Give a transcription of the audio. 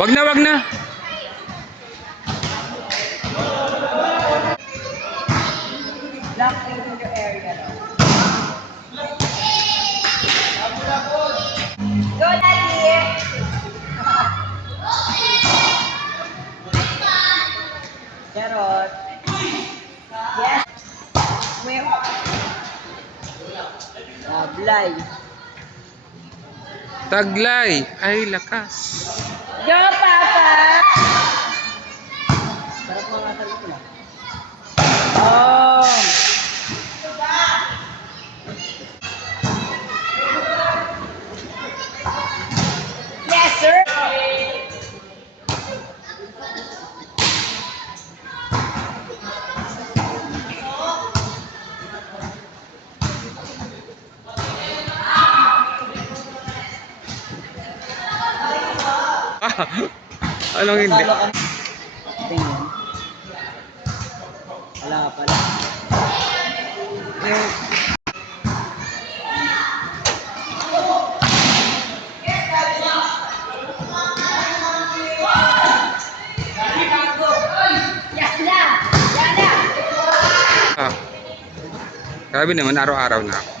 Wag na, wag na. Black in your area. Go, Daddy! Charot. Yes. Wait. Taglay. Taglay. Ay, lakas. Go, Papa! Sarap mga salit ko lang. Oh! Yes, sir! Anong hindi? Tingnan. Wala pala. Yung... Ah. Grabe naman, araw-araw na.